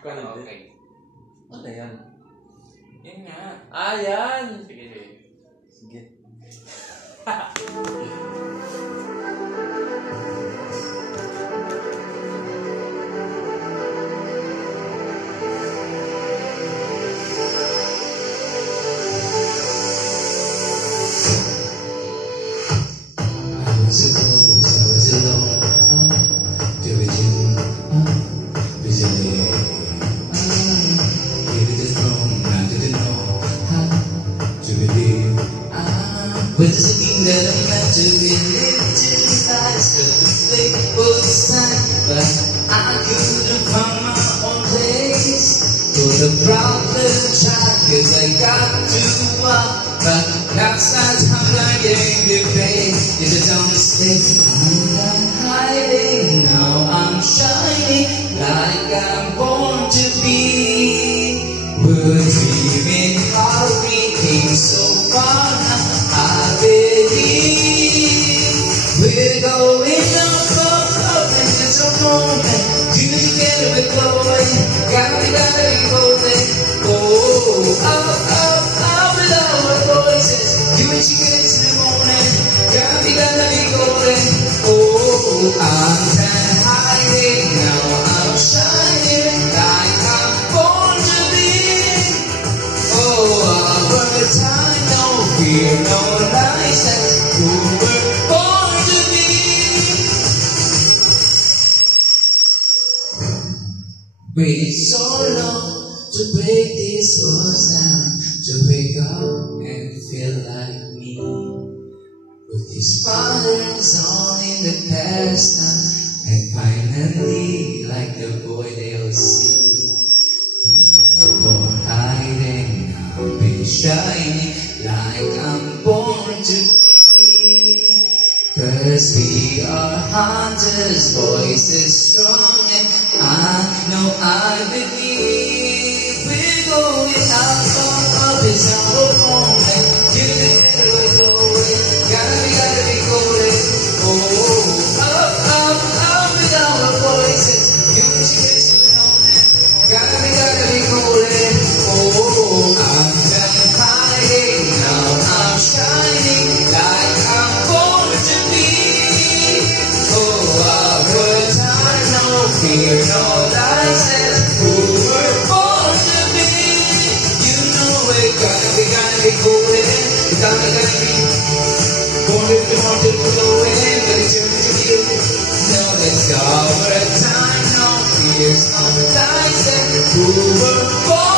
Okay. Ano yan? Yan nga. Yan! Sige, sige. Sige. What does it mean that I'm meant to be lived tonight? So the fate was signed, but I couldn't find my own place. Put a proud little child, cause I got to walk, but outside I'm lying to pay. If I don't stay, I'm not hiding. Now I'm shining like I'm born to be. We're dreaming, our reaching so far now. I believe we're going up, and it's a moment. You together we're glowing. Gotta be golden. Oh, up with our voices. You and she get into the morning. Gotta be golden. Oh, I'm done hiding now. I'm shining like I'm born to be. Oh, our time, no fear, no lies, that's who we're born to be. Waited so long to break these walls down, to wake up and feel like me. With these patterns on in the past now, and finally like the boy they'll see. No more hiding, I'll be shining like I'm born to be. Cause we are hunters, voices strong, and I know I believe we're going up is our moment. You together we're going, gotta be golden. Oh, up with our voices. You and she gets to know me. Gotta be golden. Oh, I'm done hiding, now I'm shining like I'm born to be. Oh, our time, no fear, no lies, that's who we're born to be. You know we're gotta be golden. We gotta be born to go in, but it's your to you. No, it's our time, no fears, no lies, that's who we're born.